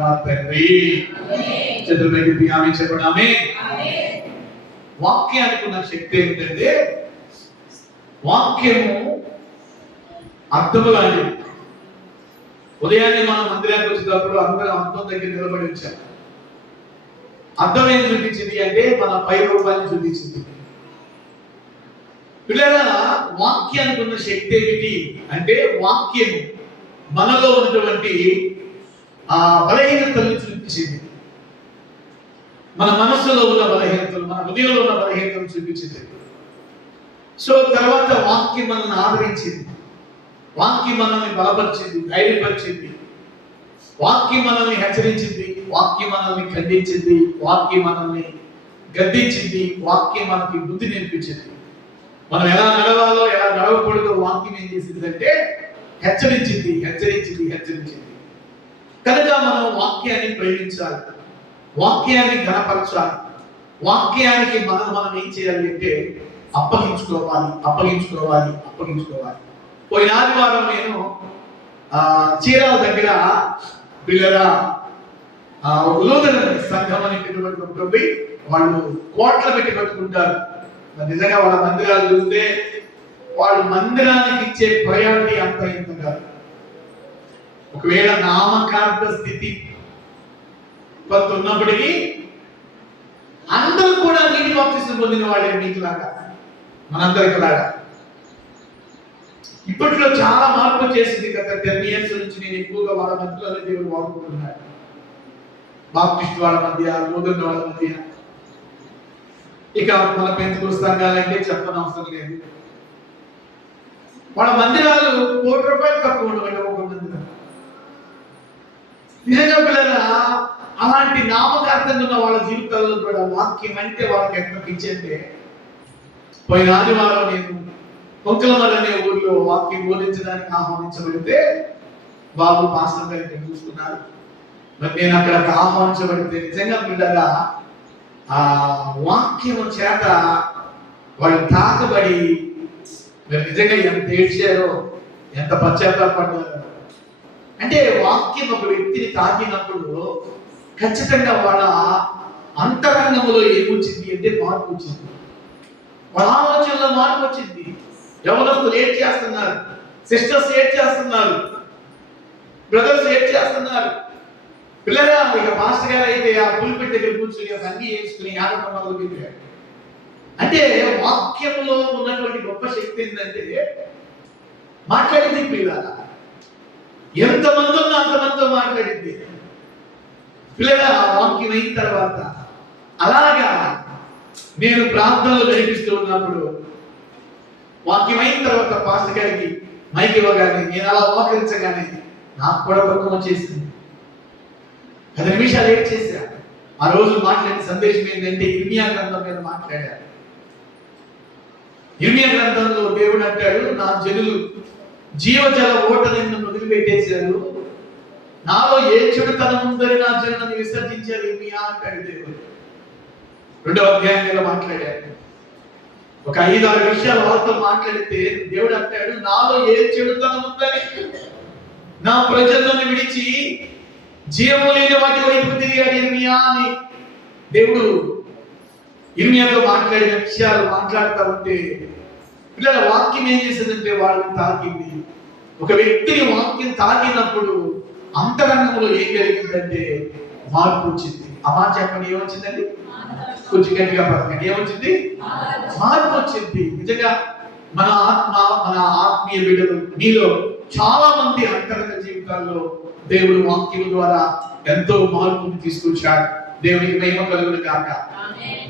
మా తండ్రి. చేతులు పెట్టి ఆమె చెప్పండి. ఆమె వాక్యానికి ఉన్న శక్తి ఏంటంటే వాక్యము అర్థము లాంటిది. ఉదయాన్నే మనం మందిరానికి వచ్చేటప్పుడు అందరం అర్థం దగ్గర నిలబడి వచ్చాం. అర్థం ఏం చూపించింది అంటే మన పై రూపాన్ని చూపించింది. పిల్లరా, వాక్యానికి ఉన్న శక్తి ఏమిటి అంటే వాక్యం మనలో ఉన్నటువంటి ఆ బలహీనతలను చూపించింది. మన మనస్సులో ఉన్న బలహీనతలు, మన హృదయంలో ఉన్న బలహీనతలు చూపించింది. సో తర్వాత వాక్యం మనల్ని ఆదరించింది, వాక్యం మనల్ని బలపరిచింది, ధైర్యపరిచింది, వాక్యం మనల్ని హెచ్చరించింది, వాక్యం మనల్ని ఖండించింది, వాక్యం మనల్ని గద్దించింది, వాక్యం మనకి బుద్ధి నేర్పించింది. మనం ఎలా నడవాలో ఎలా నడవకూడదో వాక్యం ఏం చేసింది అంటే హెచ్చరించింది. కనుక మనం వాక్యాన్ని ప్రేమించాలి, వాక్యాన్ని ఘనపరచాలి, వాక్యానికి మనం ఏం చేయాలి అంటే అప్పగించుకోవాలి. పోయిన ఆదివారం నేను చీరాల దగ్గర పిల్లరా లూథరన్ సంఘం అనేటటువంటి ఉంటుంది. వాళ్ళు కోట్ల పెట్టి కట్టుకుంటారు. నిజంగా వాళ్ళ మందిరాలు చూస్తే వాళ్ళు మందిరానికి ఇచ్చే ప్రయారిటీ అంత ఇంత కాదు. ఒకవేళ నామకార్థ స్థితి కొంత ఉన్నప్పటికీ అందరూ కూడా నీటి బాప్తిసం పొందిన వాళ్ళే నీకులాగా, మనందరికి లాగా. ఇప్పట్లో చాలా మార్పు చేసింది. గత 10 years నుంచి నేను ఎక్కువగా వాళ్ళ మధ్యలోనే దేవుడు వాడుకుంటున్నాడు. బాప్టిస్ట్ వాళ్ళ మధ్య, లూథరన్ వాళ్ళ మధ్య, ఇక మన పెంతెకోస్తు సంఘాలంటే చెప్పనవసరం లేదు. వాళ్ళ మందిరాలు ₹1,00,000 తక్కువ ఉండవు. ఒక మందిరం నిజంగా పిల్లరా, అలాంటి నామకార్థంగా ఉన్న వాళ్ళ జీవితాల్లో కూడా వాక్యం అంటే వాళ్ళకి ఎంత పిచ్చంటే, పోయిన ఆదివారం నేను పొంకలమర అనే ఊర్లో వాక్యం బోధించడానికి ఆహ్వానించబడితే బాబు పాస్టర్ గారిని చూస్తున్నారు. మరి నేను అక్కడికి ఆహ్వానించబడితే నిజంగా పిల్లగా ఆ వాక్యము చేత వాళ్ళు తాకబడి నిజంగా ఎంత ఏడ్చారో, ఎంత పశ్చాత్తాపడ్డారో. అంటే వాక్యం ఒక వ్యక్తిని తాకినప్పుడు ఖచ్చితంగా వాళ్ళ అంతరంగంలో ఏమొచ్చింది అంటే మార్పు వచ్చింది. వాళ్ళ ఆలోచనలో మార్పు వచ్చింది. యవనస్తులు ఏడ్ చేస్తున్నారు, సిస్టర్స్ ఏడ్ చేస్తున్నారు, బ్రదర్స్ ఏడ్ చేస్తున్నారు. పిల్లగా ఇక మాస్టర్ గారు అయితే ఆ పులిపెట్టి దగ్గర కూర్చుని అన్ని వేసుకుని ఆడటం మొదలు పెట్టారు. అంటే వాక్యంలో ఉన్నటువంటి గొప్ప శక్తి ఏంటంటే మాట్లాడింది. పిల్లగా ఎంతమంది ఉన్నా అంతమందితో మాట్లాడింది. పిల్లగా వాక్యం అయిన తర్వాత అలాగా నేను ప్రార్థనలు నడిపిస్తూ ఉన్నప్పుడు వాక్యం అయిన తర్వాత పాస్టర్ గారికి మైక్ ఇవ్వగానే నేను అలా మోకరించగానే నాకు కూడా దుఃఖం వచ్చేసింది. 10 నిమిషాలు ఏం చేశా. ఆ రోజు మాట్లాడిన సందేశం ఏంటంటే ఇర్మియా గ్రంథం మీద మాట్లాడారు. ఇర్మియా గ్రంథంలో దేవుడు అంటాడు, నా జనులు జీవజల ఓటని వదిలిపెట్టేశారు, నాలో ఏ చెడుతనం ఉందని నా జనులను విసర్జించారు ఇర్మియా అంటాడు దేవుడు. 2వ అధ్యాయంలో మాట్లాడారు. ఒక 5-6 విషయాలు వాళ్ళతో మాట్లాడితే దేవుడు అంటాడు, నాలో ఏ చెడుతనం ఉందని నా ప్రజలను విడిచి జీవము లేని వాటి వైపు తిరిగాడు ఇర్మియా అని దేవుడు ఇర్మియాతో మాట్లాడిన విషయాలు మాట్లాడుతూ ఉంటే పిల్లల వాక్యం ఏం చేసిందంటే వాళ్ళని తాకింది. ఒక వ్యక్తిని వాక్యం తాకినప్పుడు అంతరంగంలో ఏం జరిగిందంటే మార్పు వచ్చింది. ఆ మాట చెప్పండి, ఏమొచ్చిందండి? కొంచెం గట్టిగా పడకండి. ఏమొచ్చింది? మార్పు వచ్చింది. నిజంగా మన ఆత్మీయ బిడ్డలు మీలో చాలా మంది అంతరంగ జీవితాల్లో దేవుడు వాక్యం ద్వారా ఎంతో మార్పుని తీసుకొచ్చాడు. దేవునికి మహిమ కలుగును గాక.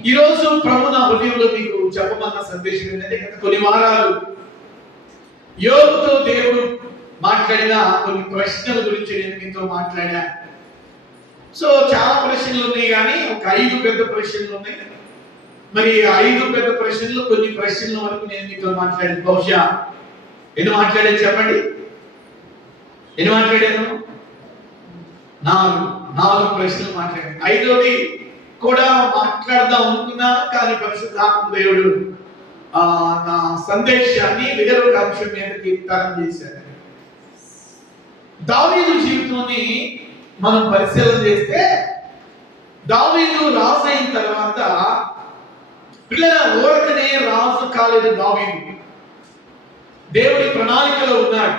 ఈ రోజు ప్రభు నా హృదయంలో మీకు చెప్పమన్న సందేశం ఏంటంటే, గత కొన్ని వారాలు యోబుతో దేవుడు మాట్లాడిన కొన్ని ప్రశ్నల గురించి నేను మీతో మాట్లాడా. సో చాలా ప్రశ్నలు ఉన్నాయి, కానీ ఒక 5 పెద్ద ప్రశ్నలు ఉన్నాయి. మరి 5 పెద్ద ప్రశ్నలు కొన్ని ప్రశ్నల వరకు నేను మీతో మాట్లాడాను. బహుశా ఎన్ని మాట్లాడాను చెప్పండి? ఎన్ని మాట్లాడాను? 4 ప్రశ్నలు మాట్లాడాను. 5వది కూడా మాట్లాడదాం అనుకున్నాను, కానీ పరిశుద్ధాత్మ దేవుడు నా సందేశాన్ని వేరొక అంశం మీదకి తరం చేశాడు. దావీదు జీవితాన్ని మనం పరిశీలన చేస్తే దావీదు రాజు అయిన తర్వాత పిల్లల ఊరకనే రాజు కాలేదు దావీదు. దేవుని ప్రణాళికలో ఉన్నాడు,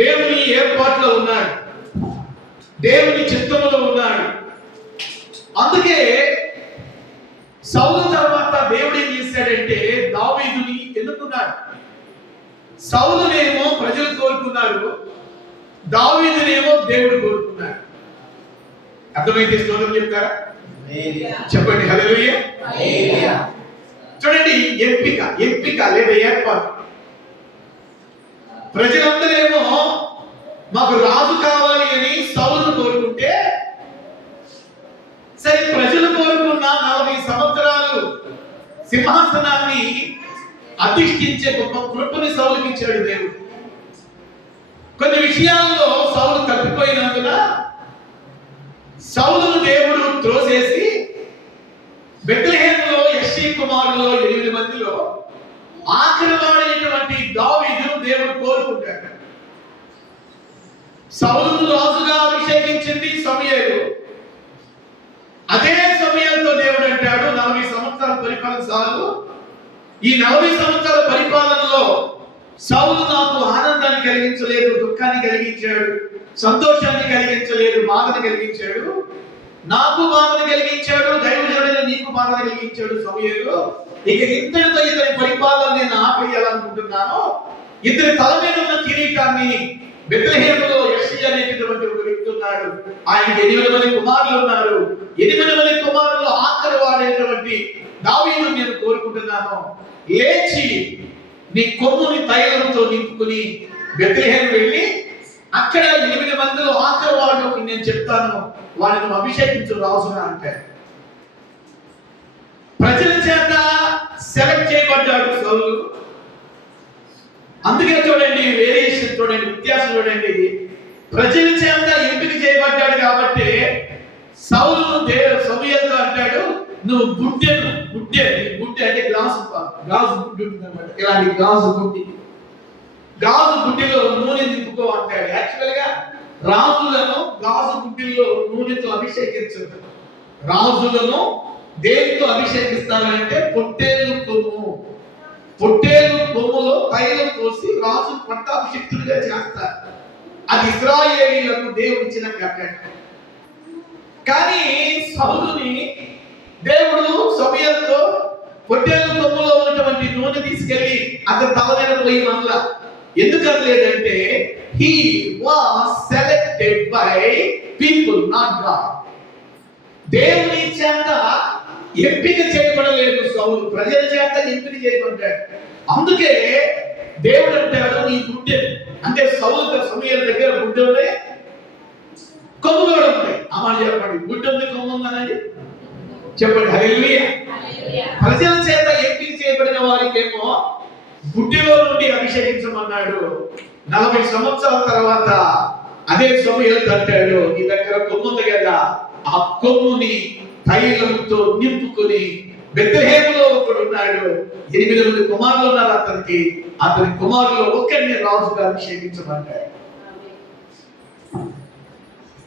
దేవుని ఏర్పాట్లో ఉన్నాడు, దేవుని చిత్తములో ఉన్నాడు. అందుకే సౌలు తర్వాత దేవుడు ఏం చేశాడంటే దావీదుని ఎన్నుకున్నాడు. సౌలునేమో ప్రజలు కోరుకున్నారు, దావీదునేమో దేవుడు కోరుకున్నాడు. అర్థమైతే స్తోత్రం చెప్తారా? చెప్పండి హల్లెలూయా. చూడండి, ఎంపిక లేదా ఏర్పాటు. ప్రజలందరేమో మాకు రాజు కావాలి అని సౌలును కోరుకుంటే, సరే ప్రజలు కోరుకున్న 40 సంవత్సరాలు సింహాసనాన్ని అధిష్ఠించే గొప్ప కృపని సౌలుకి ఇచ్చాడు దేవుడు. కొన్ని విషయాల్లో సౌలు తప్పిపోయినందున సౌలును దేవుడు త్రోసేసి బెత్లెహేములో యెష్షీ కుమారులలో 8 మందిలో ఆఖరి వాడైనటువంటి దావీదును దేవుడు కోరుకుంటాడు. సౌలును రాజుగా అభిషేకించింది సమూయేలు. అదే సమయంలో దేవుడు అంటాడు 40 సంవత్సరాల పరిపాలన చాలు. ఈ 40 సంవత్సరాల పరిపాలనలో సౌలు నాకు ఆనందాన్ని కలిగించలేదు, దుఃఖాన్ని కలిగించాడు, సంతోషాన్ని కలిగించలేదు, బాధను కలిగించాడు. నాకు బాధను కలిగించాడు, దైవజనుడైన నీకు బాధను కలిగించాడు సమూయేలు. ఇక ఇంతటితో ఇతని పరిపాలన నేను ఆపేయాలనుకుంటున్నాను. ఇతని తల మీద ఉన్న కిరీటాన్ని బెత్లెహేములో యెష్షీ అనేటువంటి ఒక వ్యక్తి ఉన్నాడు, ఆయనకి 8 మంది కుమారులు ఉన్నారు. 8 మంది కుమారులు ఆఖరి వాడైనటువంటి దావీదును నేను కోరుకుంటున్నాను. లేచి నీ కొమ్ముని తైలంతో నింపుకుని బెత్లెహేము వెళ్ళి అక్కడ 8 మందిలో ఆఖరి వాడు నేను చెప్తాను, వాడిని అభిషేకించు రాజుగా అంటాడు. ప్రజల చేత సెలెక్ట్ చేయబడ్డాడు సౌలు. అందుకే చూడండి వేరియేషన్, చూడండి వ్యత్యాసం చూడండి. ప్రజల చేత ఎంపిక చేయబడ్డాడు కాబట్టి సౌలు సమూయేలుతో అంటాడు, నువ్వు గుడ్డే అంటే గాజు గుడ్డి ఉంటుందన్నమాట. ఇలాంటి గాజు గుడ్డిలో నూనె నింపుకో అంటాడు. యాక్చువల్ గా రాజులను గాజు గుడ్డిలో నూనెతో అభిషేకించరు. రాజులను దేనితో అభిషేకిస్తారంటే పొట్టేలు కొమ్ములో తైలం పోసి రాజు పట్టాభిషిక్తుడిగా చేస్తారు. అది ఇశ్రాయేలీయులకు దేవుడు ఇచ్చిన కట్టడ. కానీ సౌలుని దేవుడు సమూయేలుతో పొట్టేలు కొమ్ములో ఉన్నటువంటి నూనె తీసుకెళ్లి అతని తల మీద పోయి మనలా ఎందుకు అనలేదంటే he was selected by people, not God. దేవుని చేత ఎంపిక చేయబడలేదు సౌలు, ప్రజల చేత ఎంపిక చేయబడ్డాడు. అందుకే దేవుడు అంటాడు నీ గుడ్డె అంటే సమూయేలు దగ్గర గుడ్డె ఉన్నాయి, కొమ్ము కూడా ఉంటాయి. ఆ మాట చెప్పండి, గుడ్డె ఉంది, కొమ్ము ఉందనండి చెప్పండి హల్లెలూయా. ప్రజల చేత ఎంపిక చేయబడిన వారికేమో గుడ్డిలో నుండి అభిషేకించమన్నాడు. 40 సంవత్సరాల తర్వాత అదే సమూయేలు అంటాడు, నీ దగ్గర కొమ్ము ఉంది కదా, ఆ కొమ్ముని తైలంతో నింపుకొని బెత్లెహేములో ఒకడు ఉన్నాడు, 8 మంది కుమారులు ఉన్నారు అతనికి, అతని కుమారులు ఒక్కరిని రాజుగా అభిషేకించమన్నాడు.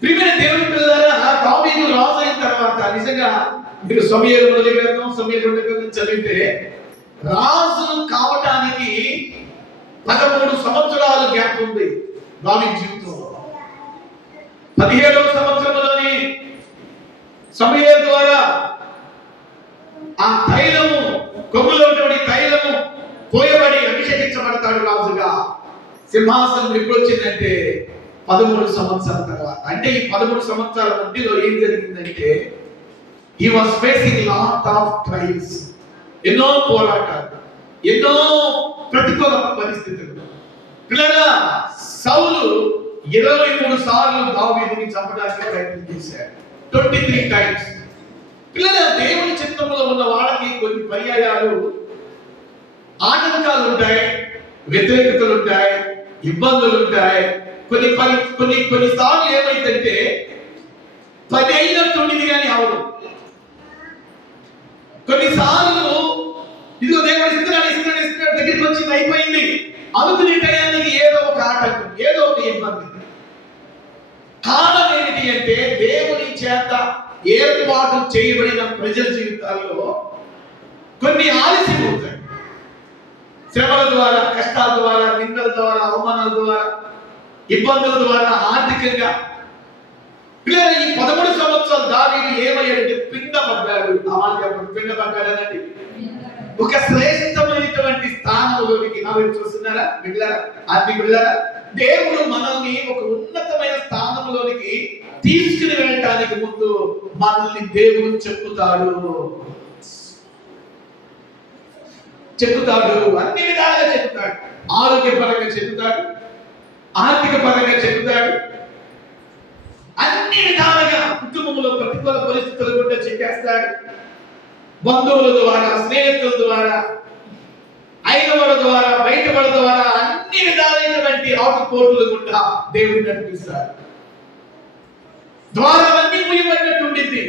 ప్రియమైన దేవుని పిల్లలారా, దావీదు రాజు అయిన తర్వాత నిజంగా మీరు సమూయేలు మొదటి గ్రంథం, సమూయేలు రెండో గ్రంథం చదివితే రాజు కావటానికి 13 సంవత్సరాల గ్యాప్ ఉంది దావీదు జీవితంలో. 17వ సంవత్సరంలోని సమూయేలు ద్వారా ఆ తైలము కొమ్ములో ఉన్నటువంటి తైలము పోయబడి అభిషేకించబడతాడు రాజుగా. సింహాసనం ఎప్పుడు వచ్చిందంటే 13 సంవత్సరాల తర్వాత. అంటే ఈ 13 సంవత్సరాల మధ్యలో ఏం జరిగిందంటే he was facing lot of trials, ఎన్నో పోరాటాలు, ఎన్నో ప్రతికూల పరిస్థితులు. పిల్లగా సౌలు 23 సార్లు దావీదుని చంపడానికి ప్రయత్నం చేశాడు, 23 times. పిల్లగా దేవుని చిత్తంలో ఉన్న వాళ్ళకి కొన్ని పర్యాయాలు ఆటంకాలు ఉంటాయి, వ్యతిరేకతలు ఉంటాయి, ఇబ్బందులు ఉంటాయి. కొన్నిసార్లు ఏమైందంటే 10 అయినా 9 కానీ అవదు. కొన్నిసార్లు ఇదిగో దేవుడు ఇస్తున్నాడు దగ్గరికి వచ్చింది, అయిపోయింది అనుకునే టయానికి ఏదో ఒక ఆటంకం, ఏదో ఒక ఇబ్బంది. కారణం ఏమిటి అంటే దేవుని చేత ఏర్పాటు చేయబడిన ప్రజల జీవితాల్లో కొన్ని ఆలస్యం అవుతాయి. శ్రమల ద్వారా, కష్టాల ద్వారా, నిందల ద్వారా, అవమానాల ద్వారా, ఇబ్బందుల ద్వారా, ఆర్థికంగా ఈ 13 సంవత్సరాలు దావీదు ఏమయ్యాడంటే పిండబడ్డాడు. పిండబడ్డాడనండి ఒక శ్రేష్టమైనటువంటి స్థానంలోనికి. నా వైపు చూస్తున్నారా బిడ్డలారా, ఆత్మీయ బిడ్డలారా? దేవుడు మనల్ని ఒక ఉన్నతమైన స్థానంలోనికి తీసుకుని వెళ్ళటానికి ముందు మనల్ని దేవుడు చెప్పుతాడు. అన్ని విధాలుగా చెప్తాడు. ఆరోగ్యపరంగా చెప్తాడు, ఆర్థిక పరంగా చెప్తాడు, అన్ని విధాలుగా కుటుంబంలో ప్రతికూల పరిస్థితులు కూడా చెప్పేస్తాడు. బంధువుల ద్వారా, స్నేహితుల ద్వారా, అయిన వాళ్ళ ద్వారా, బయట వాళ్ళ ద్వారా అన్ని విధాలైనటువంటి ఆటుపోటులు కూడా దేవుడు నడిపిస్తాడు. ద్వారాలన్నీ మూయబడినట్టు ఉండింది,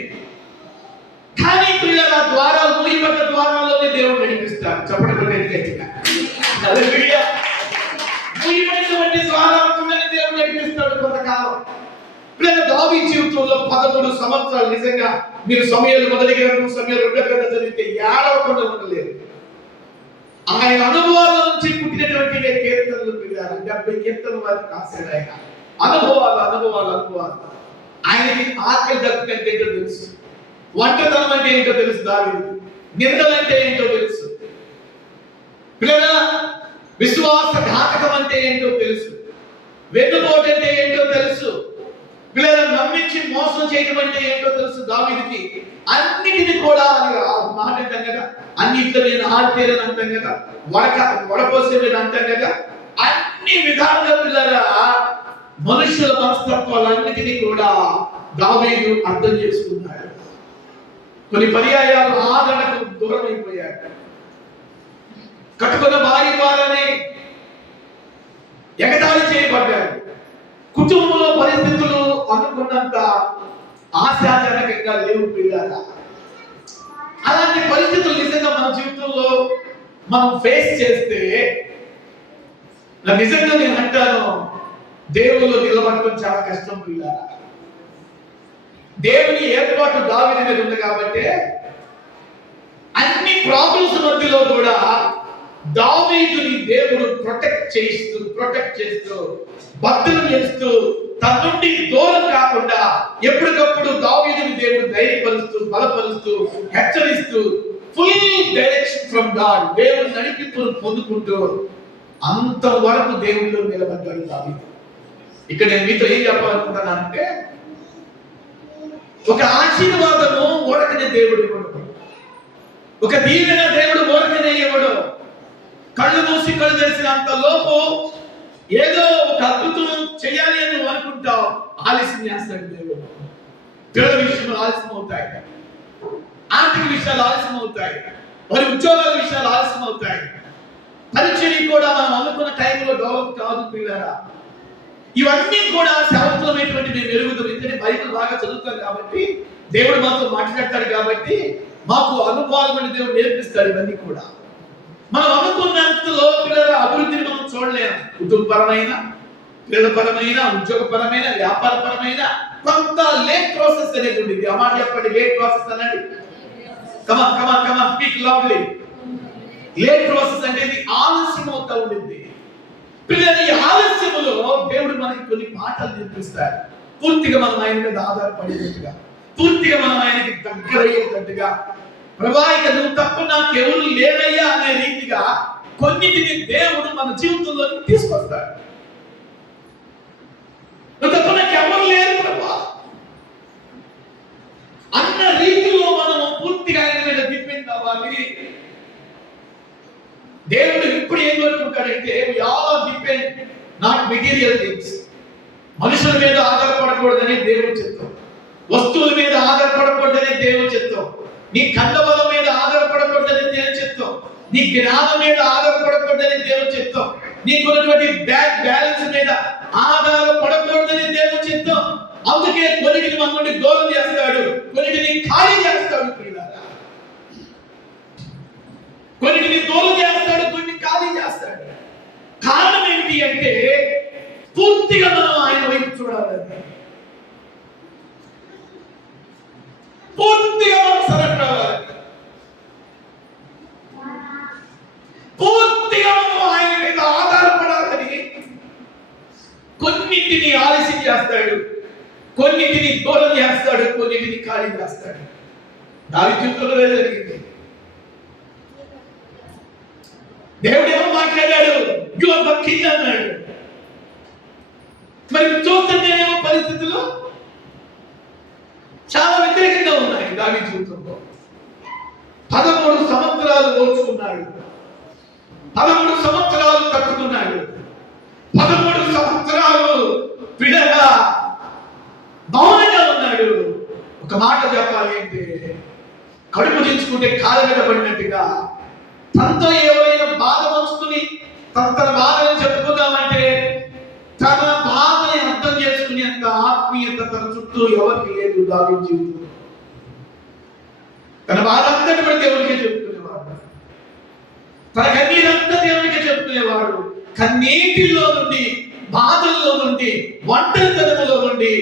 కానీ పిల్లల ద్వారాలు మూయబడ్డ ద్వారాల్లోనే దేవుడు నడిపిస్తాడు. చెప్పడం గట్టిగా మూయబడినటువంటి ద్వారాలలోనే దేవుడు నడిపిస్తాడు కొంతకాలం. పిల్లల దావీదు జీవితంలో 13 సంవత్సరాలు నిజంగా మీరు సమయాలు మొదటి గ్రంథం, సమయాలు 2వ గ్రంథం చదివితే ఏడవకుండా ఉండలేదు. ఆయన అనుభవాల నుంచి పుట్టినటువంటి కీర్తనలు పిల్లలు 70 కీర్తనలు వారికి రాశాడు. ఆయన అనుభవాలు ఆయనకి ఆకలి దక్కునంటే ఏంటో తెలుసు, ఒంటరితనం అంటే ఏంటో తెలుసు, దావీదు నిందలు అంటే ఏంటో తెలుసు, పిల్లల విశ్వాసఘాతకం అంటే ఏంటో తెలుసు, వెన్నుపోటు అంటే ఏంటో తెలుసు, పిల్లలను నమ్మించి మోసం చేయడం అంటే ఏంటో తెలుసు దావీదుకి. అన్నిటిని కూడా మాట అంటాం కదా, అన్నింటిలో నేను ఆర్తేరని అంటాం కదా, వడపోసే మీద అంటాం కదా. అన్ని విధాలుగా పిల్లల మనుషుల మనస్తత్వాలన్నిటినీ కూడా దావీదు అర్థం చేసుకున్నాడు. కొన్ని పర్యాయాలు ఆదరణకు దూరం అయిపోయాడు. కట్టుకున్న భార్య ద్వారానే ఎగతాళి చేయబడ్డాడు. కుటుంబంలో పరిస్థితులు అనుకున్నంత ఆశాజనకంగా లేవు పిల్లల. అలాంటి పరిస్థితులు నిజంగా మన జీవితంలో మనం ఫేస్ చేస్తే నిజంగా నేను అంటాను, దేవుళ్ళు నిలబడటం చాలా కష్టం పిల్లల. దేవుని ఏర్పాటు దావీదు మీద ఉంది కాబట్టి అన్ని ప్రాబ్లమ్స్ మధ్యలో కూడా దావీదుని దేవుడు ప్రొటెక్ట్ చేస్తూ భద్రం చేస్తూ తన నుండి దూరం కాకుండా ఎప్పటికప్పుడు దావీదుని దేవుడు ధైర్యపరుస్తూ, బలపరుస్తూ, హెచ్చరిస్తూ ఫుల్ డైరెక్షన్ ఫ్రమ్ గాడ్, దేవుని నడిపింపును పొందుకుంటూ అంతవరకు దేవుడిలో నిలబడ్డాడు దావీదు. ఇక్కడ నేను మీతో ఏం చెప్పాలనుకుంటున్నానంటే, ఒక ఆశీర్వాదము ఓడకనే దేవుడు ఇవ్వడు, ఒక దీవెన దేవుడు ఓడకనే ఇవ్వడు. కళ్ళు మూసి కళ్ళు తెరిసినంత లోపు ఏదో ఒక అద్భుతం చేయాలి అని నువ్వు అనుకుంటావు, ఆలస్యం చేస్తాడు దేవుడు. పిల్లల విషయంలో ఆలస్యం అవుతాయి, ఆర్థిక విషయాలు ఆలస్యం అవుతాయి, వారి ఉద్యోగాల విషయాలు ఆలస్యం అవుతాయి, పరీక్షని కూడా మనం అనుకున్న టైంలో డెవలప్ కాదు పిల్లరా. ఇవన్నీ కూడా శాశ్వతమైనటువంటి మేము ఎరుగుతాం. ఎందుకంటే బైబిల్ బాగా చదువుతాం కాబట్టి, దేవుడు మాతో మాట్లాడతాడు కాబట్టి మాకు అనుభవాలు దేవుడు నేర్పిస్తాడు. ఇవన్నీ కూడా మనం అనుకున్నంతలో పిల్లల అభివృద్ధిని మనం చూడలేము. కుటుంబపరమైన, పిల్లలపరమైన, ఉద్యోగపరమైన, వ్యాపారపరమైన కొంత లేట్ ప్రాసెస్ అనేది ఉండింది. ఆ మాట చెప్పండి, లేట్ ప్రాసెస్ అనండి. Come on speak loudly. Late process అంటే ఆలస్యం అవుతా ఉండింది. పిల్లల ఈ ఆలస్యములో దేవుడు మనకి కొన్ని పాఠాలు నేర్పిస్తాడు. పూర్తిగా మనం ఆయన మీద ఆధారపడేటట్టుగా, పూర్తిగా మనం ఆయనకి దగ్గరయ్యేటట్టుగా, ప్రభా ఇక నువ్వు తప్ప నాకెవరు లేరయ్యా అనే రీతిగా కొన్నిటిని దేవుడు మన జీవితంలోకి తీసుకొస్తాడు. నువ్వు తప్ప నాకెవరు లేరు ప్రభా అన్న రీతిలో మనం పూర్తిగా ఆయన మీద డిపెండ్ అవ్వాలి. దేవుడు ఇప్పుడు ఏం కోరుకుంటాడంటే, we all depend not material things. మనుషుల మీద ఆధారపడకూడదని దేవుడు చిత్తం, వస్తువుల మీద ఆధారపడకూడదని దేవుడు చిత్తం, నీ కండబలం మీద ఆధారపడకూడదని దేవుడు చిత్తం, నీ జ్ఞానం మీద ఆధారపడకూడదని దేవుడు చిత్తం, నీకున్నటువంటి బ్యాంక్ బ్యాలెన్స్ మీద ఆధారపడకూడదని దేవుడు చిత్తం. అందుకే కొన్నిటిని మన నుండి దూరం చేస్తాడు, కొన్నిటిని ఖాళీ చేస్తాడు. కొన్నిటిని దూరం చేస్తాడు, కొన్ని ఖాళీ చేస్తాడు. కారణం ఏంటి అంటే పూర్తిగా మనం ఆయన వైపు చూడాలి. కొన్నిటిని దూరం చేస్తాడు, కొన్నిటిని ఖాళీ చేస్తాడు. దావీదు జీవితంలో జరిగింది. దేవుడు ఏమో మాట్లాడాడు, యు ఆర్ ద కింగ్ అన్నాడు. మరి చూస్తుంటేనేమో పరిస్థితులు చాలా వ్యతిరేకంగా ఉన్నాయి. దావీదు జీవితంలో 13 సంవత్సరాలు ఓర్చుకున్నాడు, 13 సంవత్సరాలు తట్టుకున్నాడు, 13 సంవత్సరాలు పిల్లగా మౌనంగా ఉన్నాడు. ఒక మాట చెప్పాలి అంటే, కడుపు దించుకుంటే కాళ్ళ మీద పడినట్టుగా తనతో ఎవరైనా బాధ పంచుకుని తన బాధను చెప్పుకుందామంటే తన బాధని అర్థం చేసుకునేంత ఆత్మీయత తన చుట్టూ ఎవరికి లేదు. దావీదు జీవితంలో తన బాధ అంతటి కూడా దేవుడికే చెప్పుకునేవాడు, తన కన్నీరంతా దేవుడికే చెప్పుకునేవాడు. కన్నీటిలో నుండి, బాధల్లో నుండి, ఒంటరితనంలో నుండి,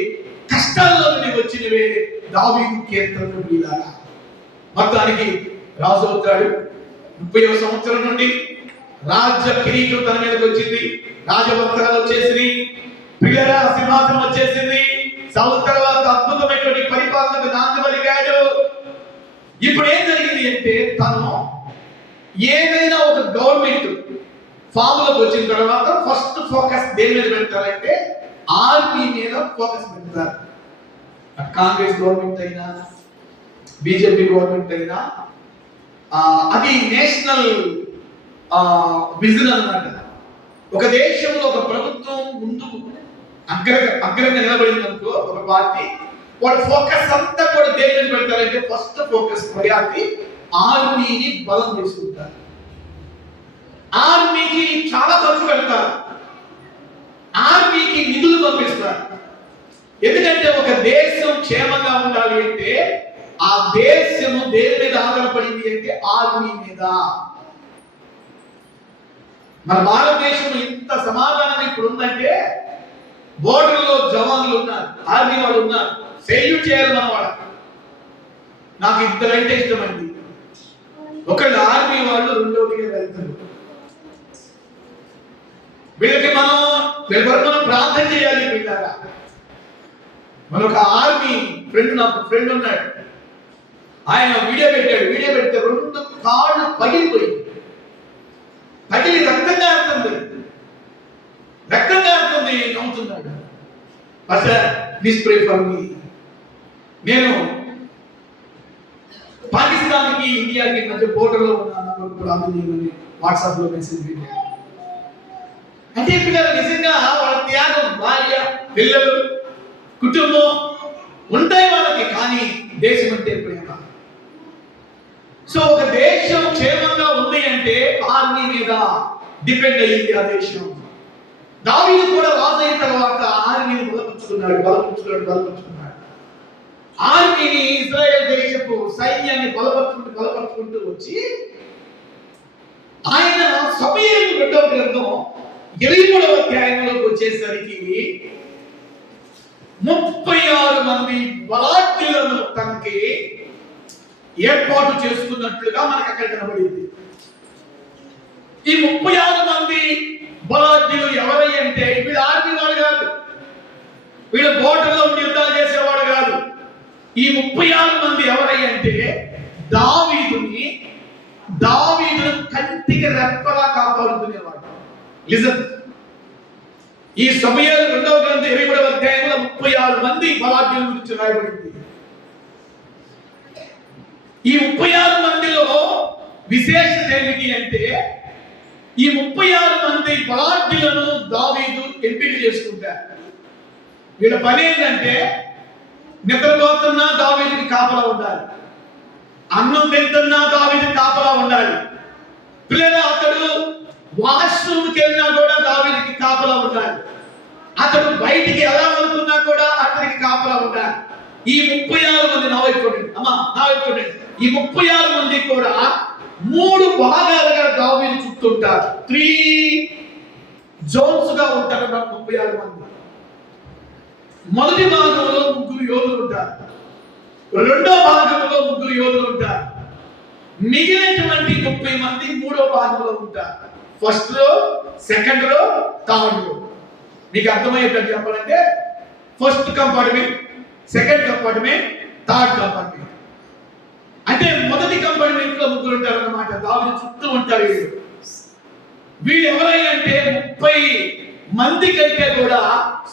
కష్టాల్లో నుండి వచ్చినవే దావీదు కీర్తనలు. వీలాగా మొత్తానికి రాజు అవుతాడు. 30వ సంవత్సరం నుండి రాజ్య కిరీటం తన మీదకి వచ్చింది, రాజవస్త్రాలు వచ్చేసింది, పిల్లల సింహాసనం వచ్చేసింది. సౌలు తర్వాత అద్భుతమైనటువంటి పరిపాలనకు నాంది పలికాడు. ఇప్పుడు ఏం జరిగింది అంటే, తను ఏదైనా ఒక గవర్నమెంట్ ఫామ్ లోకి వచ్చిన తర్వాత ఫస్ట్ ఫోకస్ దేని మీద పెడతారంటే ఆర్మీ మీద ఫోకస్ పెడతారు. కాంగ్రెస్ గవర్నమెంట్ అయినా బీజేపీ గవర్నమెంట్ అయినా అది నేషనల్ విజన్ అన్నమాట. ఒక దేశంలో ఒక ప్రభుత్వం ముందు అగ్రంగా నిలబడింది అనుకో, ఒక పార్టీ, వాడు ఫోకస్ అంతా కూడా దేని మీద పెడతారంటే ఫస్ట్ ఫోకస్ ప్రయారిటీ ఆర్మీని బలం చేసుకుంటారు. ఆర్మీకి చాలా ఖర్చు పెడతారు, ఆర్మీకి నిధులు పంపిస్తారు. ఎందుకంటే ఒక దేశం క్షేమంగా ఉండాలి అంటే ఆ దేశము దేని మీద ఆధారపడింది అంటే ఆర్మీ మీద. మన భారతదేశం ఇంత సమాధానం ఇప్పుడు ఉందంటే బోర్డర్లో జవాన్లు ఉన్నారు, ఆర్మీ వాళ్ళు ఉన్నారు, సెల్యూట్ చేయాలి మన వాళ్ళకి. నాకు ఇద్దరంటే ఇష్టం అండి. ఒకళ్ళు ఆర్మీ వాళ్ళు, రెండోదిగా రైతులు. వీళ్ళకి మనం ప్రార్థన చేయాలి. వీళ్ళగా మన ఒక ఆర్మీ ఫ్రెండ్, నాకు ఫ్రెండ్ ఉన్నాడు, ఆయన వీడియో పెట్టాడు. వీడియో పెడితే 2 కాళ్ళు పగిలి రక్తం కారుతుంది, నవ్వుతున్నాడు. Pastor please pray for me. నేను పాకిస్తాన్కి ఇండియాకి మధ్య బోర్డర్లో ఉన్నాను, ప్రార్థన చేయమని వాట్సాప్ లో మెసేజ్ పెట్టాను. అంటే పిల్లలు నిజంగా వాళ్ళ త్యాగం, భార్య, పిల్లలు, కుటుంబం ఉంటాయి వాళ్ళకి, కానీ దేశం అంటే ప్రేమ. సో ఒక దేశం క్షేమంగా ఉంది అంటే ఆర్మీ మీద డిపెండ్ అయ్యింది ఆ దేశం. దావీదు కూడా రాజు అయిన తర్వాత ఆర్మీని బలపరుచుకున్నాడు. ఆర్మీని, ఇజ్రాయెల్ దేశపు సైన్యాన్ని బలపరుచుకుంటూ వచ్చి ఆయన సమూయేలు 2వ గ్రంథం 23వ అధ్యాయంలోకి వచ్చేసరికి 36 మంది బలాఢ్యులను తనకి ఏర్పాటు చేసుకున్నట్లుగా మనకు అక్కడ కనబడింది. ఈ 36 మంది బలాఢ్యులు ఎవరై అంటే వీళ్ళు ఆర్మీ వాడు కాదు, వీళ్ళు బోర్డర్లో ఉండి యుద్ధాలు చేసేవాడు కాదు. ఈ 36 మంది ఎవరై అంటే దావీదుని కంటికి రెప్పలా కాపాడుకునేవాడు. లిజన్, ఈ సమూయేలు 2వ గ్రంథం 23వ అధ్యాయంలో 36 మంది బలాఢ్యుల గురించి రాయబడింది. ఈ 36 మందిలో విశేషత ఏమిటి అంటే ఈ 36 మంది బలాఢ్యులను దావీదు ఎంపిక చేసుకుంటారు. వీళ్ళ పని ఏంటంటే నిద్రపోతున్నా దావీదుకి కాపలా ఉండాలి, అన్నం తింటున్నా దావీదుకి కాపలా ఉండాలి, పిల్లలు అతడు వాష్రూమ్కి వెళ్ళినా కూడా దావీదుకి కాపలా ఉండాలి, అతడు బయటికి ఎలా వెళ్తున్నా కూడా అతనికి కాపలా ఉండాలి. ఈ 36 మంది నా వైపు చూడండి అమ్మా, నా వైపు చూడండి. ఈ 36 మంది కూడా 3 భాగాలుగా దావీదు చుట్టూంటారు. 3 జోన్స్ గా ఉంటారు 36 మంది. మొదటి భాగంలో 3 యోధులు ఉంటారు, రెండో భాగంలో 3 యోధులు ఉంటారు, మిగిలినటువంటి 30 మంది 3వ భాగంలో ఉంటారు. First row, second row, third row. మీకు అర్థమయ్యేటట్టు చెప్పాలంటే first compartment, second compartment, third compartment. అంటే మొదటి కంపార్ట్మెంట్ లో ముగ్గురు ఉంటారు అన్నమాట. దావీదు చుట్టూ ఉంటారు వీళ్ళు. వీళ్ళు ఎవరైనా అంటే 30 మంది కంటే కూడా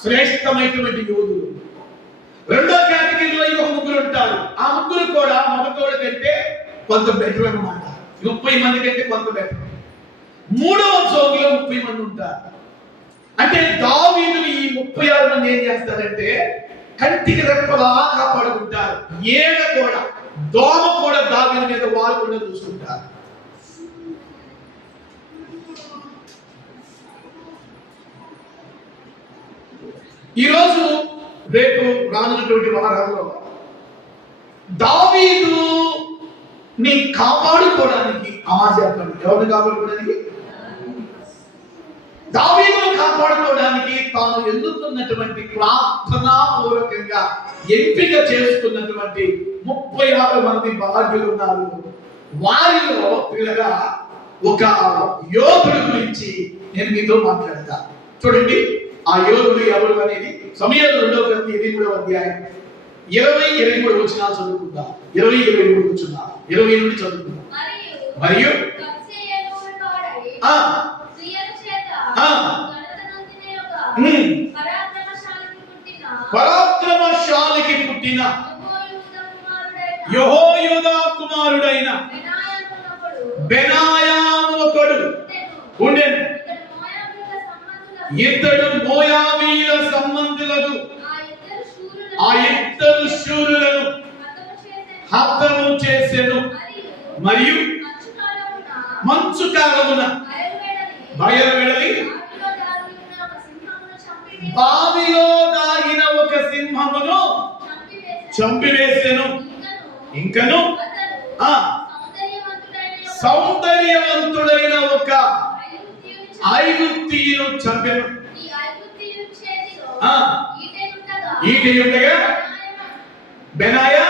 శ్రేష్టమైనటువంటి యోధులు. రెండో కేటగిరీలో ఇంకొక ముగ్గురు ఉంటారు. ఆ ముగ్గురు కూడా మొదటి కంటే కొంత బెటర్ అన్నమాట. 30 మంది కంటే కొంత బెటర్. మూడవ జోన్లో 30 మంది ఉంటారు. అంటే దావీదుని ఈ 36 మంది ఏం చేస్తారంటే కంటికి రెప్పలా కాపాడుకుంటారు. ఏడ కూడా, దోమ కూడా దావీదు మీద వాలకుండా చూసుకుంటారు. ఈరోజు రేపు రానున్నటువంటి వారాల్లో దావీదు ని కాపాడుకోవడానికి చెప్పండి, ఎవరిని కాపాడుకోవడానికి? దావీదును కాపాడుకోవడానికి తాను ఎన్నుకున్నటువంటి ప్రార్థనాపూర్వకంగా ఎంపిక చేసుకున్నటువంటి 36 మంది బాధ్యులు ఉన్నారు. వారిలో పిల్లగా ఒక యోధుడి గురించి నేను మీతో మాట్లాడతా. చూడండి, ఆ యోధుడు ఎవరు అనేది సమూయేలు 2వ గ్రంథం 23వ అధ్యాయం 20-23 వచనాలు చదువుకుందాం. 20-23 వచనాలు 20 నుండి చదువుకుందాం. మరియు పరాక్రమశాలికి పుట్టిన యెహోయాదా కుమారుడైన బెనాయా ఒకడు ఉండెను. ఇతడు మోయాబీల సంబంధులకు ఆ ఇద్దరు శూరులను హతము చేసెను. మరియు మంచు కాలమున బయలువెడలి బావిలో దాగిన ఒక సింహమును చంపివేసెను. ఇంకను సౌందర్యవంతుడైన ఒక ఐగుప్తీయును చంపెను. ఈటె ఉండగా బెనాయా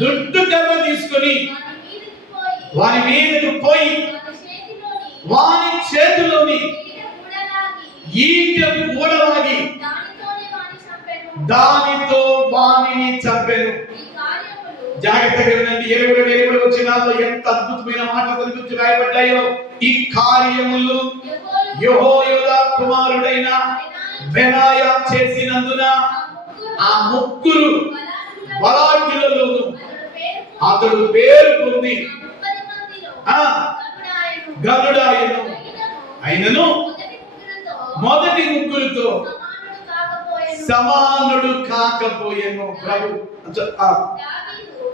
దుడ్డు కర్ర తీసుకొని వారి మీదకు పోయి వారి చేతిలోని ఈటె ఊడలాగి దానితో వానిని చంపెను. జాగ్రత్తగా వినండి. 20 వచనాల్లో ఎంత అద్భుతమైన మాటలు గురించి రాయబడ్డాయో. ఈ కార్యములు యెహోయాదా కుమారుడైన బెనాయా చేసినందున ఆ ముగ్గురు బలాఢ్యులలోను అతడు పేరు పొంది గనుడాయను. అయినను మొదటి ముగ్గురుతో సమానుడు కాకపోయెను. ప్రభు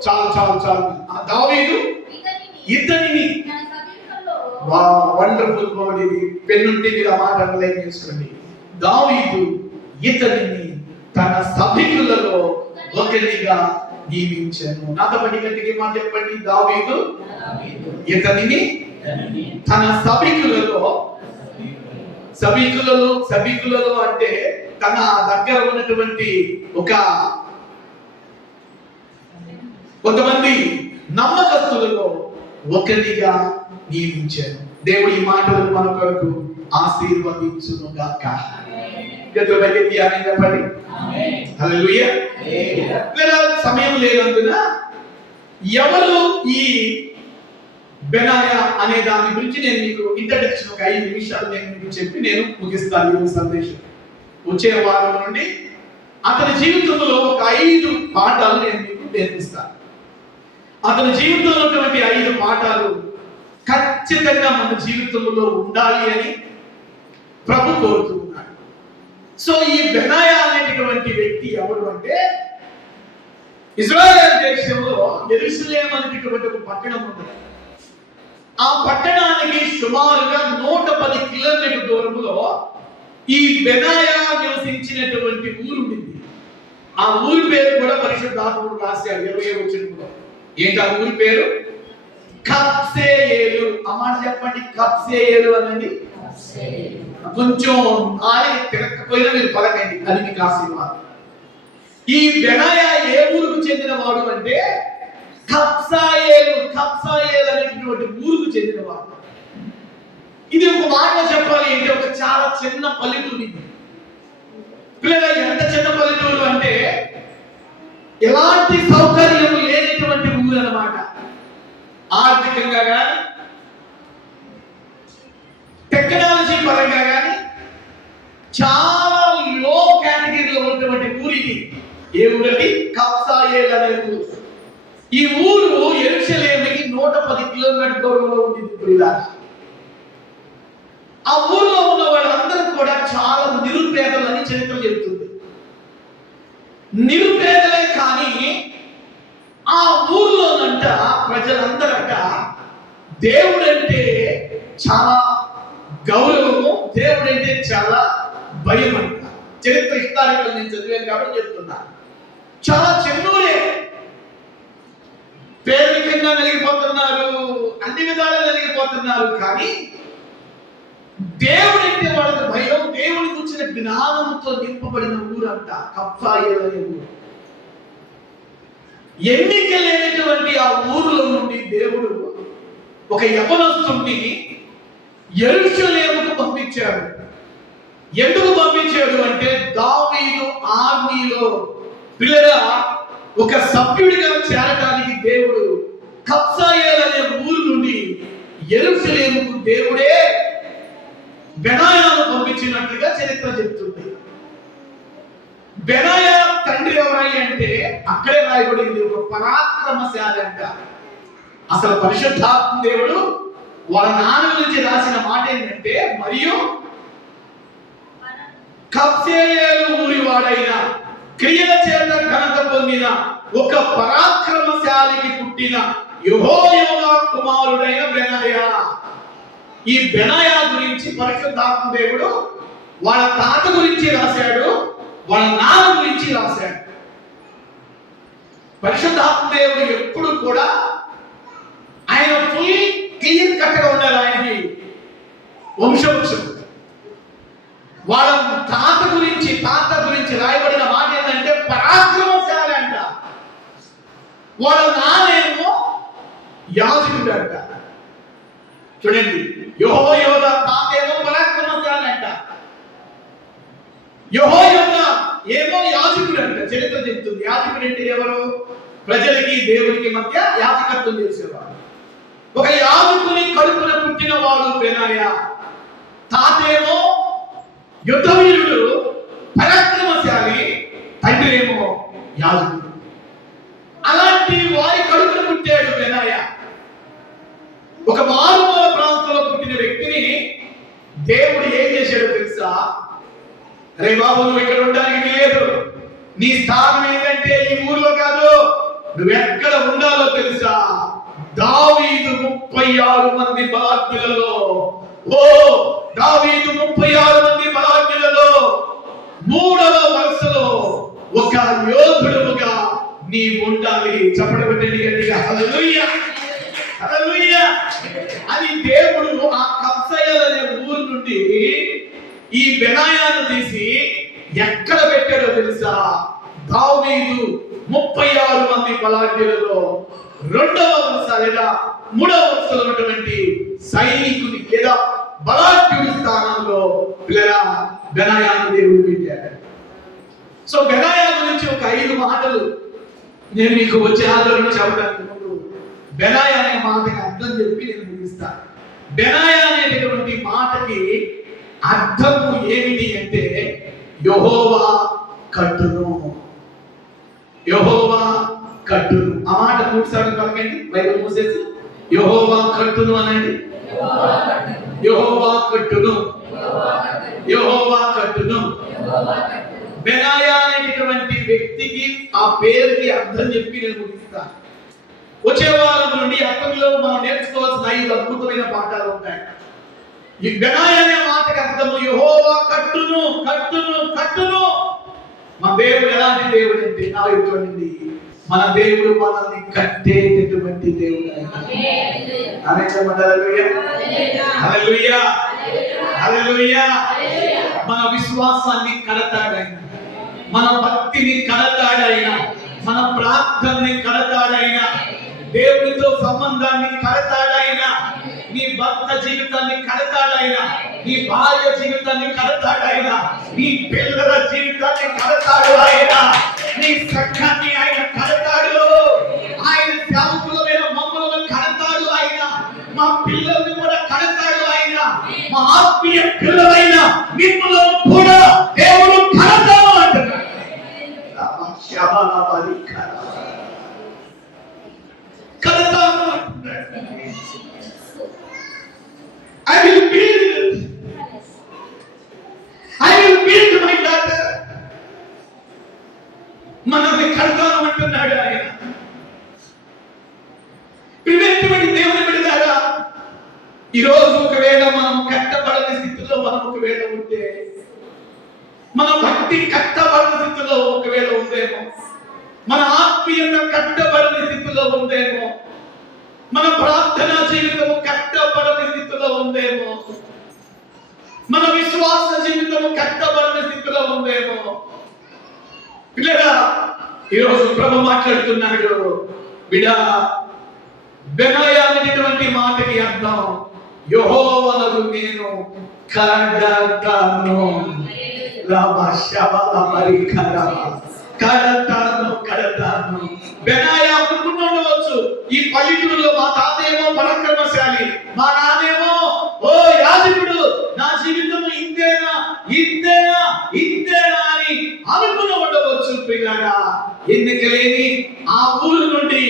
చాలు. దావీదు ఇతనిని వండర్ఫుల్ వర్డ్. ఇది పెన్నుంటే మీరు ఆ మాట అండర్లైన్ చేసుకోండి. దావీదు ఇతనిని తన సభికులలో ఒకరిగా నియమించాను. నాతో పాటు గట్టిగా మాట చెప్పండి. దావీదు ఇతనిని తన సభికులలో అంటే తన దగ్గర ఉన్నటువంటి కొంతమంది నమ్మకస్తులలో ఒకరిగా నియమించాను. దేవుడి ఈ మాటలను మన కొరకు ఆశీర్వదించును గాక. సమయం లేనందున ఎవరు ఈ బెనాయా అనే దాని గురించి నేను మీకు ఇంట్రడక్షన్ ఒక 5 నిమిషాలు నేను మీకు చెప్పి నేను ముగిస్తాను ఈ సందేశం. వచ్చే వారం నుండి అతని జీవితంలో ఒక 5 పాఠాలు నేను మీకు నేర్పిస్తాను. అతని జీవితంలో ఉన్నటువంటి 5 పాఠాలు ఖచ్చితంగా మన జీవితంలో ఉండాలి అని ప్రభు కోరుతూ ఉన్నాడు. సో ఈ బెనాయా అనేటటువంటి వ్యక్తి ఎవరు అంటే ఇశ్రాయేలు దేశంలో యెరూషలేము అనేటటువంటి ఒక పట్టణం ఉంది. ఆ పట్టణానికి సుమారుగా 110 కిలోమీటర్ల దూరంలో ఈ బెనాయా నివసించినటువంటి ఊరు ఉంది. ఆ ఊరి పేరు కూడా పరిశుద్ధాత్ముడు రాశాడు 20వ వచనంలో. ఏంటి ఆ ఊరి పేరు? కబ్సెయేలు. ఆ మాట చెప్పండి, కబ్సెయేలు అనండి. కొంచెం ఆయన తిరగకపోయినా మీరు పలకండి, అది మీకు ఆశీర్వాదం. ఈ బెనాయా ఏ ఊరుకు చెందిన వాడు అంటే కబ్సెయేలు అనేటువంటి ఊరుకు చెందినవాడు. ఇది ఒక మాటలో చెప్పాలి అంటే ఒక చాలా చిన్న పల్లెటూరు. పిల్లల ఎంత చిన్న పల్లెటూరు అంటే ఎలాంటి సౌకర్యం లేనటువంటి ఊరు అన్నమాట. ఆర్థికంగా కానీ టెక్నాలజీ పరంగా కానీ చాలా లో కేటగిరీలో ఉన్నటువంటి ఊరు ఇది. ఏ ఊరది? కబ్సాయేల్ అనే ఊరు. ఈ ఊరు యెరూషలేముకి 110 కిలోమీటర్ల దూరంలో ఉంటుంది. పిల్లల ఆ ఊర్లో ఉన్న వాళ్ళందరూ కూడా చాలా నిరుపేదలు అని చరిత్ర చెబుతుంది. నిరుపేదలే కానీ ఆ ఊర్లోనంట ప్రజలందరట దేవుడంటే చాలా గౌరవము, దేవుడంటే చాలా భయం అంట. చరిత్ర హిస్టారికల్ నేను చదివాను కాబట్టి చెప్తున్నా. చాలా చిన్నూరే, పేదరికంగా నలిగిపోతున్నారు, అన్ని విధాలుగా నలిగిపోతున్నారు, కానీ దేవుడంటే వాళ్ళకి భయం, దేవుడికి వచ్చిన జ్ఞానంతో నింపబడిన ఊరంట కబ్సాయేల్ అనే ఊరు. ఎన్నిక లేనటువంటి ఆ ఊరిలో నుండి దేవుడు ఒక యవనస్తుని యెరూషలేముకు పంపించాడు. ఎందుకు పంపించాడు అంటే దావీదు ఆర్మీలో పిల్లరా ఒక సభ్యుడిగా చేరడానికి దేవుడు కబ్సాయేల్ అనే ఊరు నుండి యెరూషలేముకు దేవుడే బెనాయాను పంపించినట్లుగా చరిత్ర చెప్తుంది. బెనాయా తండ్రి ఎవరై అంటే అక్కడే రాయబడింది, ఒక పరాక్రమశాలి అంట. అసలు పరిశుద్ధాత్మ దేవుడు వాళ్ళ నాన్న గురించి రాసిన మాట ఏంటంటే, మరియు కబ్సాయేలు ఊరి వాడైన క్రియల చేత ఘనత పొందిన ఒక పరాక్రమశాలికి పుట్టిన యెహోయాదా కుమారుడైన బెనాయా. ఈ బెనాయా గురించి పరిశుద్ధాత్మ దేవుడు వాళ్ళ తాత గురించి రాశాడు, వాళ్ళ నాన్న గురించి రాశాడు. పరిశుద్ధాత్మ దేవుడు ఎప్పుడు కూడా ఆయన ఫుల్ క్లియర్ కట్ గా ఉండాలి. ఆయనకి వంశవృక్షం. వాళ్ళ తాత గురించి రాయబడిన మాట ఏంటంటే పరాక్రమశాలి అంట. వాళ్ళ నాన్నేమో యాజకుడు అంట. చూడండి, యెహోయాదా తాత ఏమో పరాక్రమశాలి అంట, యెహోయాదా ఏమో యాజకుడు అంట. చరిత్ర చెప్తుంది. యాజకుడు అంటే ఎవరు? ప్రజలకి దేవుడికి మధ్య యాజకత్వం చేసేవాడు. ఒక యాజకుని కడుపున పుట్టిన వాడు బెనాయా. తాతేమో యుద్ధవీరుడు, పరాక్రమశాలి, తండ్రి ఏమో యాజకుడు. అలాంటి వారి కడుపున పుట్టాడు బెనాయా. ఒక మారుమూల ప్రాంతంలో పుట్టిన వ్యక్తిని దేవుడు ఏం చేశాడో తెలుసా? రే బాబు, నువ్వు ఇక్కడ ఉండడానికి లేదు, నీ స్థానం ఏంటంటే ఈ ఊర్లో కాదు, నువ్వు ఎక్కడ ఉండాలో తెలుసా? దావీదు 36 మంది బలాఢ్యులలో, దావీదు 36 మంది బలాఢ్యులలో 3వ వరుసలో ఒక యోధుడుగా నీ ఉండాలి. చప్పటి కొట్టండి గట్టిగా, హల్లెలూయా హల్లెలూయా. అది దేవుడు ఆ కబ్సాయేల్ అనే ఊరు నుండి ఈ బెనాయాను తీసి ఎక్కడ పెట్టాడో తెలుసా? దావీదు 36 మంది బలాఢ్యులలో 2వ వరుస లేదా 3వ వరుసలో ఉన్నటువంటి సైనికుని లేదా బలాఢ్యుడి స్థానంలో బెనాయాను దేవుడు పెట్టాడు. సో బెనాయా గురించి ఒక 5 మాటలు నేను మీకు వచ్చే ఆధారంగా చెప్పడానికి ముందు బెనాయా అనే మాటకి అర్థం చెప్పి నేను ముగిస్తాను. బెనాయా అనేటటువంటి మాటకి అర్థము ఏమిటి అంటే యెహోవా కట్టును, యెహోవా కట్టును. ఆ మాట 3 సార్లు పలకండి, బైబిల్ మూసేసి. యెహోవా కట్టును అనండి. యెహోవా కట్టును, యెహోవా కట్టును. బెనాయా అనేటటువంటి వ్యక్తికి ఆ పేరుకి అర్థం చెప్పి నేను ముగిస్తాను. వచ్చే వారం నుండి అర్థంలో మనం నేర్చుకోవాల్సిన 5 అద్భుతమైన పాఠాలు ఉంటాయి. ఈ బెనాయా అనే మాటకి అర్థము యెహోవా కట్టును, కట్టును, కట్టును. మన దేవుడు ఎలాంటి దేవుడు అంటే, నా చూడండి, మన దేవుడు మనల్ని కట్టేటటువంటి దేవుడు. హల్లెలూయా హల్లెలూయా. మన విశ్వాసాన్ని కడతాడైన, మన భక్తిని కడతాడైన, మన ప్రార్థనని కడతాడైన, దేవుడితో సంబంధాన్ని కడతాడైన, నీ భర్త జీవితాన్ని కడతాడు ఆయన, నీ భార్య జీవితాన్ని కడతాడు ఆయన, నీ పిల్లల జీవితాన్ని కడతాడు ఆయన, నీ సంఘాన్ని ఆయన కడతాడు. ఆయన సేవకులమైన మమ్మల్ని కడతాడు ఆయన, మా పిల్లల్ని కూడా కడతాడు ఆయన, మా ఆత్మీయ పిల్లలైన మిమ్మల్ని కూడా దేవుడు కడతాడు అంటున్నాడు. కడతాడు అంటున్నాడు. I will build my daughter. మనల్ని కడతాను అంటున్నాడు ఆయన. ప్రియమైనటువంటి దేవుని బిడ్డలారా, ఈరోజు ఒకవేళ మనం కట్టబడని స్థితిలో మనం ఒకవేళ ఉంటే, మన భక్తి కట్టబడని స్థితిలో ఒకవేళ ఉందేమో, మన ఆత్మీయత కట్టబడని స్థితిలో ఉందేమో, మన ప్రార్థన జీవితము కట్టబడని స్థితిలో ఉందేమో, మన విశ్వాస జీవితము కట్టబడని స్థితిలో ఉందేమో. పిల్లరా, ఈరోజు ప్రభు మాట్లాడుతున్నాడు, బిడ్డా, బెనాయా అనేటువంటి మాటకి అర్థం యెహోవాను నేను కడతాను. కడతాను. బెనాయా అనుకుంటుండవచ్చు, ఈ పల్లెటూరులో మా తాతేమో పరాక్రమశాలి, మా నానేమో ఓ యాజకుడు, నా జీవితము ఇంతేనా ఇంతేనా ఇంతేనా అని అనుకుని ఉండవచ్చు. ప్రియులారా, ఎన్నికలేని ఆ ఊరు నుండి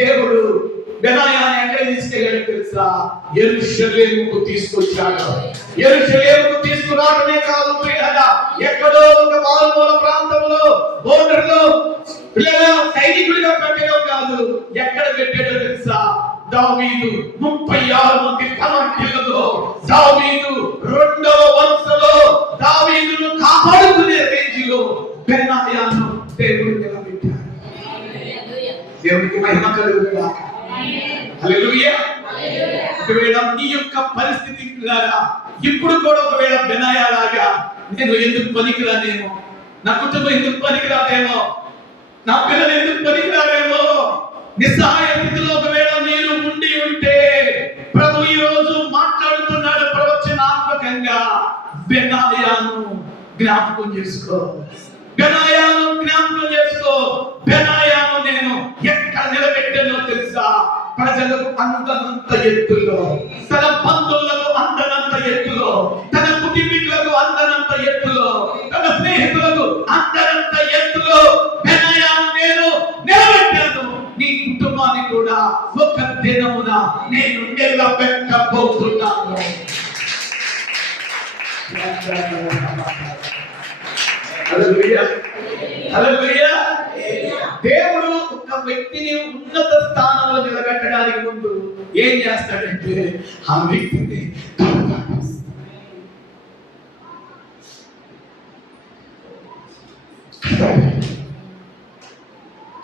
దేవుడు బెనాయాని ఎక్కడ తీసుకెళ్ళాడు తెలుసా? యెరూషలేముకు తీసుకొచ్చాడు. యెరూషలేముకు తీసుకురావడమే కాదు ప్రియులారా, ఎక్కడో ఒక మారుమూల ప్రాంతంలో బోర్డర్లో సైనికుడిగా పెట్టడం కాదు, ఎక్కడ పెట్టాడో తెలుసా? దావీదు 36 మంది కమాండర్లతో, దావీదు 2వ వరుసలో దావీదును కాపాడుకునే రేంజిలో బెనాయాను దేవుడు నిలబెట్టాడు. దేవునికి మహిమ కలుగుగాక. హల్లెలూయా. ఒకవేళ నీ యొక్క పరిస్థితి ఇప్పుడు కూడా ఒకవేళ బెనాయా లాగా నేను ఎందుకు పనికిరానేమో, నా కుటుంబం ఎందుకు పనికిరాదేమో, నా పిల్లలు ఎందుకు పనికిరాదేమో, నిస్సహాయ స్థితిలో ఒకవేళ మీరు ఉండి ఉంటే ప్రభు ఈ రోజు మాట్లాడుతున్నాడు ప్రవచనాత్మకంగా. బెనాయాను జ్ఞాపకం చేసుకో, బెనాయాను జ్ఞాపకం చేసుకో. బెనాయాను నేను ఎక్కడ నిలబెట్టానో తెలుసా? ప్రజలకు అందనంత ఎత్తులో, తన బంధువులకు అందనంత ఎత్తులో, తన కుటుంబీకులకు అందనంత ఎత్తులో, తన స్నేహితులకు అందనంత ఎత్తులో బెనాయాను నేను నిలబెట్టాను. నీ కుటుంబాన్ని కూడా ఒక దినమున నేను నిలబెట్టబోతున్నాను. హల్లెలూయా, హల్లెలూయా. దేవుడు ఒక వ్యక్తిని ఉన్నత స్థానంలో నిలబెట్టడానికి ముందు ఏం చేస్తాడంటే ఆ వ్యక్తిని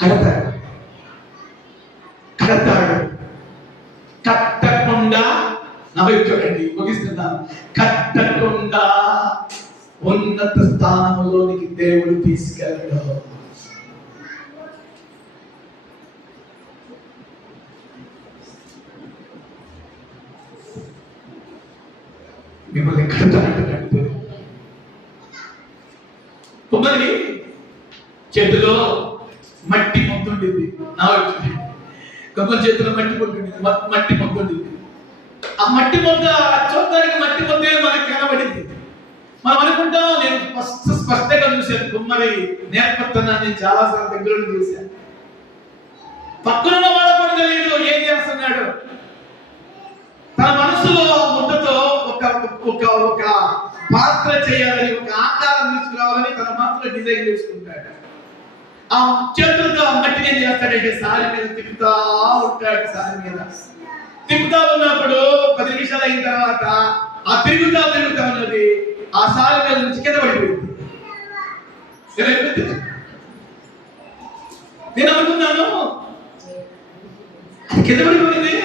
కడతాడు. కట్టకుండా నవ్వుకోండి, ముగిస్తున్నాను. కట్టకుండా ఉన్నత స్థానంలోనికి దేవుడు తీసుకెళ్ళడు. మిమ్మల్ని కడతాడంటే కుమ్మరి చేతిలో మట్టి మొత్తుండింది, కొమ్మరి చేతిలో మట్టి మొత్తుండింది. ఆ మట్టి మొద్ద చూడడానికి మట్టి మొద్దే మనకు కనబడింది. మనం అనుకుంటాం, నేను స్పష్టంగా చూశాను కుమ్మరి నేర్పడుతున్నాను, చాలా సార్లు దగ్గర చూశాను. పక్కనున్న వాళ్ళ కూడా తెలియదు ఏం చేస్తున్నాడు. తన మనసులో ముద్దతో ఒక పాత్ర చేయాలని, ఒక ఆకారం తీసుకురావాలని తన మనసులో డిజైన్ చేసుకుంటాడు. ఆ చేతులతో మట్టిని ఏం చేస్తాడంటే సారి మీద తిప్పుతా ఉంటాడు. సారి మీద తిప్పుతా ఉన్నప్పుడు 10 నిమిషాలు అయిన తర్వాత ఆ తిరుగుతా ఉన్నది ఆ సారి మీద నుంచి కింద పడిపోయింది. నేను అనుకున్నాను అది కింద పడిపోయింది.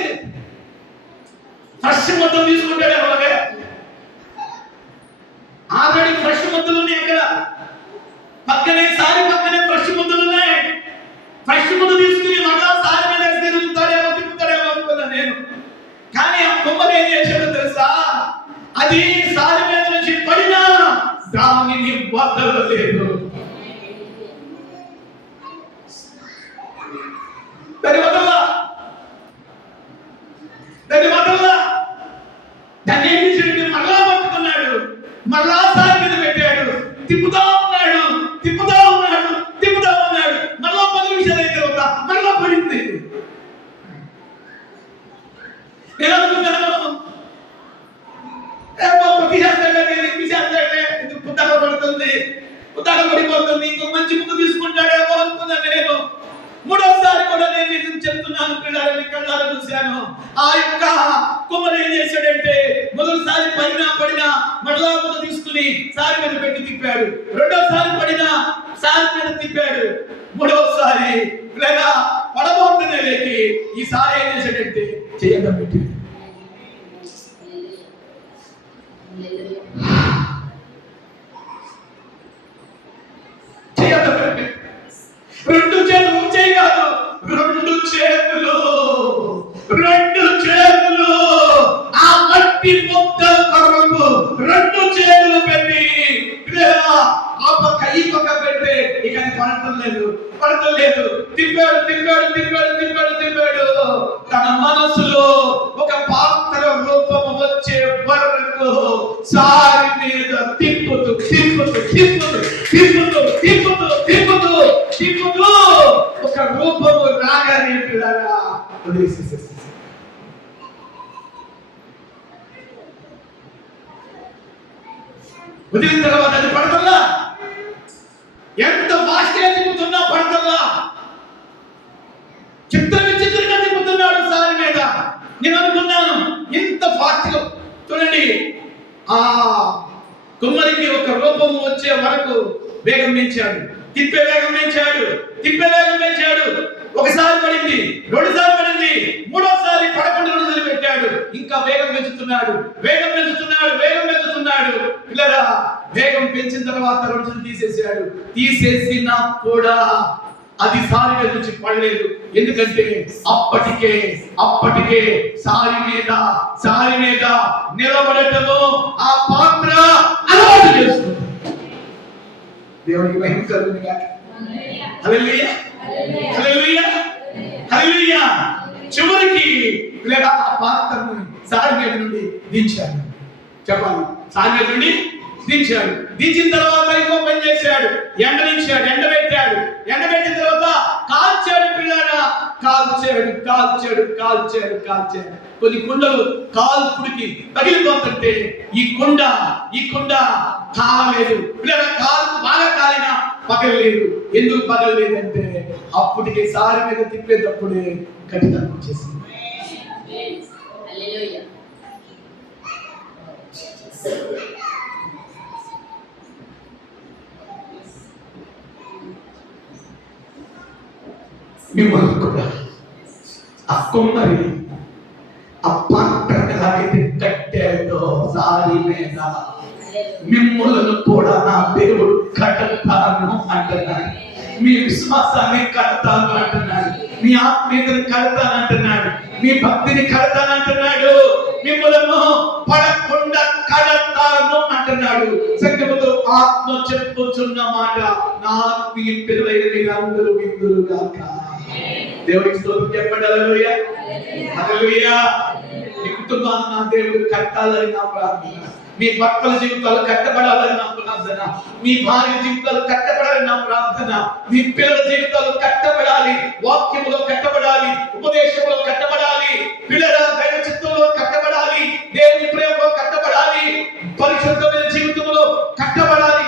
ఫ్రెష్ మొత్తం తీసుకుంటాడు అలాగే. ఆల్రెడీ ఫ్రెష్ మొత్తం ఉన్నాయి అక్కడ పక్కనే, సారి పక్కనే ఫ్రెష్ ముద్దలు ఉన్నాయి. ఫ్రెష్ ముద్ద తీసుకుని మళ్ళా సారి మీద తిరుగుతాడేమో తిప్పుతాడేమో అనుకున్నా నేను. కానీ ఆ కొమ్మలు ఏం చేశాడు? అది సారి మీద నుంచి పడినా దానిని వదలలేదు. దాన్ని ఏం చేశాడు? మరలా పట్టుకున్నాడు, మరలా సారి మీద పెట్టాడు, తిప్పుతా ఉన్నాడు, మరలా 10 నిమిషాలు అయిన తర్వాత మరలా పడింది. నేను అనుకున్నాను పుస్తకం పడుతుంది, ఇంకో మంచి బుక్ తీసుకుంటాడేమో అనుకున్నాను. నేను 3వసారి కూడా నేను నిజం చెప్తున్నాను పిల్లలని కళ్ళారా చూశాను. ఆ యొక్క కుమ్మరి ఏం చేశాడంటే మొదటిసారి పడినా మరలా బుక్ తీసుకుని సారి మీద పెట్టి తిప్పాడు. 2వసారి పడినా సారి మీద తిప్పాడు. 3వసారి పిల్లగా పడబోతున్న లేకి ఈసారి ఏం చేశాడంటే చేయడం పెట్టాడు. రెండు చేతులు చేయగాదు, రెండు చేతులు ఆ మట్టి ముద్ద కొరకు 2 చేతులు పెట్టి ఆ పక్క ఈ పక్క పెట్టి ఇక పడతలేదు. తిప్పాడు. తన మనసులో ఒక పాత్ర రూపము వచ్చే వరకు సారి మీద తిప్పుతూ ఒక రూపము రాగానే పిల్లగా వదిలేసేసేసి వదిలిన తర్వాత అది పడతల్లా. ఎంత ఫాస్ట్ గా తిప్పుతున్నా పడతల్లా. విచిత్రంగా తిప్పుతున్నాడు సారి మీద. నేను అనుకున్నాను ఇంత ఫాస్ట్ గా చూడండి, ఆ కుమ్మరికి ఒక రూపము వచ్చే వరకు వేగం పెంచాడు, తిప్పే వేగం పెంచాడు. ఒకసారి పడింది, 2సారి పడింది, 3వసారి పడకుండా వదిలిపెట్టాడు. ఇంకా వేగం పెంచుతున్నాడు. పిల్లరా వేగం పెంచిన తర్వాత 2 తీసేసాడు. తీసేసినా కూడా అది సారి మీద నుంచి పడలేదు. ఎందుకంటే అప్పటికే సారి మీద నిలబడటము ఆ పాత్ర అలవాటు చేసుకుంది. దేవునికి మహిమ కలుగును గాక. హల్లెలూయా. చివరికి లేదా ఆ పాత్రను సారి మీద నుండి దించాడు. చెప్పాలి, సారి మీద నుండి దించాడు. దించిన తర్వాత ఇంకో పని చేశాడు, ఎండబెట్టిన తర్వాత కాల్చాడు. పిల్లరా కాల్చాడు. కొన్ని కుండలు కాల్పుడికి తగిలిపోతుంటే ఈ కుండ కాలలేదు. పిల్లరా కాలు బాగా కాలినా పగలలేదు. ఎందుకు పగలలేదంటే అప్పటికే సారి మీద తిప్పేటప్పుడే కఠినంగా వచ్చేసింది. మిమ్మల్ని కూడా ఆ కుమ్మరి ఆ పాత్ర ఎలాగైతే కట్టాడో సారి మీద మిమ్మల్ని కూడా నా దేవుడు కడతాను అంటున్నాడు. మీ విశ్వాసాన్ని కడతాను అంటున్నాడు. మీ ఆత్మీయతను కడతాను అంటున్నాడు. మీ భక్తిని కడతాను అంటున్నాడు. మిమ్మల్ని పడకుండా కడతాను అంటున్నాడు. సంగముతో ఆత్మ చెప్పుచున్న మాట నా ఆత్మీయ పిల్లలైన మీరందరూ విందురుగాక. దేవుడికి స్తోత్రం చెప్పండి. హల్లెలూయా. మీ కుటుంబాన్ని నా దేవుడు కట్టాలని నా ప్రార్థన. మీ భర్తల జీవితాలు కట్టబడాలని నా ప్రార్థన. మీ భార్య జీవితాలు కట్టబడాలని నా ప్రార్థన. మీ పిల్లల జీవితాలు కట్టబడాలి, వాక్యములో కట్టబడాలి, ఉపదేశంలో కట్టబడాలి, పిల్లల దైవ చిత్తంలో కట్టబడాలి, దేవుని ప్రేమలో కట్టబడాలి, పరిశుద్ధమైన జీవితంలో కట్టబడాలని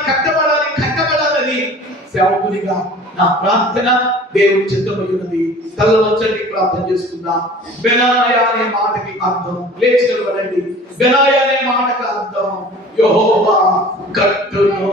సేవకునిగా నా ప్రార్థన. దేవుని చిత్తమై ఉన్నది. తల వంచండి, ప్రార్థన చేసుకుందాం. బెనాయా అనే మాటకి అర్థం, లేచి నిలబడండి. బెనాయా అనే మాటకి అర్థం యెహోవా కట్టును